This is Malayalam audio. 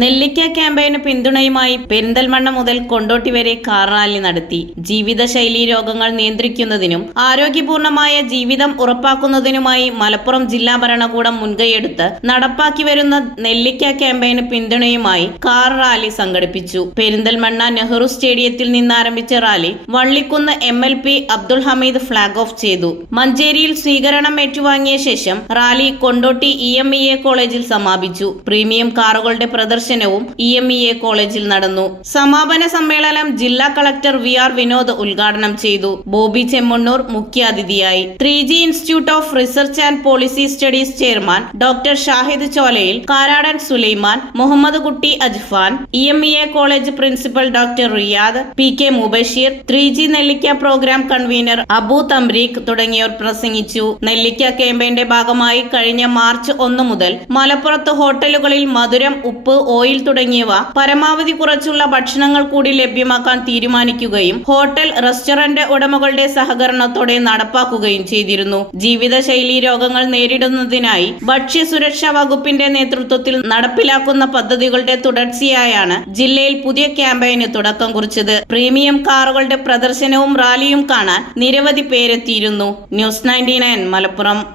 നെല്ലിക്ക ക്യാമ്പയിന് പിന്തുണയുമായി പെരിന്തൽമണ്ണ മുതൽ കൊണ്ടോട്ടി വരെ കാർ റാലി നടത്തി. ജീവിതശൈലീ രോഗങ്ങൾ നിയന്ത്രിക്കുന്നതിനും ആരോഗ്യപൂർണമായ ജീവിതം ഉറപ്പാക്കുന്നതിനുമായി മലപ്പുറം ജില്ലാ ഭരണകൂടം മുൻകൈയെടുത്ത് നടപ്പാക്കി വരുന്ന നെല്ലിക്ക ക്യാമ്പയിന് പിന്തുണയുമായി കാർ റാലി സംഘടിപ്പിച്ചു. പെരിന്തൽമണ്ണ നെഹ്റു സ്റ്റേഡിയത്തിൽ നിന്നാരംഭിച്ച rally Vallikkunnu MLP Abdul Hameed flag off ചെയ്തു. മഞ്ചേരിയിൽ സ്വീകരണം ഏറ്റുവാങ്ങിയ ശേഷം റാലി കൊണ്ടോട്ടി EMEA കോളേജിൽ സമാപിച്ചു. പ്രീമിയം കാറുകളുടെ പ്രദർശനവും EMEA കോളേജിൽ നടന്നു. സമാപന സമ്മേളനം ജില്ലാ കളക്ടർ VR വിനോദ് ഉദ്ഘാടനം ചെയ്തു. ബോബി ചെമ്മണ്ണൂർ മുഖ്യാതിഥിയായി. 3G institute of research and policy studies chairman doctor Shahid Cholayil, Karadan Sulaiman, Muhammad Kutty Ajfan, EMEA college principal doctor Riyad, PK Mubasheer, 3G Nellikka programme convener Abu തംരീഖ് തുടങ്ങിയവർ പ്രസംഗിച്ചു. നെല്ലിക്ക ക്യാമ്പയിന്റെ ഭാഗമായി കഴിഞ്ഞ മാർച്ച് 1 മുതൽ മലപ്പുറത്ത് ഹോട്ടലുകളിൽ മധുരം, ഉപ്പ്, ഓയിൽ തുടങ്ങിയവ പരമാവധി കുറച്ചുള്ള ഭക്ഷണങ്ങൾ കൂടി ലഭ്യമാക്കാൻ തീരുമാനിക്കുകയും ഹോട്ടൽ, റെസ്റ്റോറന്റ് ഉടമകളുടെ സഹകരണത്തോടെ നടപ്പാക്കുകയും ചെയ്തിരുന്നു. ജീവിതശൈലീ രോഗങ്ങൾ നേരിടുന്നതിനായി ഭക്ഷ്യസുരക്ഷാ വകുപ്പിന്റെ നേതൃത്വത്തിൽ നടപ്പിലാക്കുന്ന പദ്ധതികളുടെ തുടർച്ചയായാണ് ജില്ലയിൽ പുതിയ ക്യാമ്പയിന് തുടക്കം കുറിച്ചത്. പ്രീമിയം കാറുകളുടെ പ്രദർശനവും റാലിയും കാണാൻ നിരവധി പേരെത്തിയിരുന്നു. ന്യൂസ് 99 മലപ്പുറം.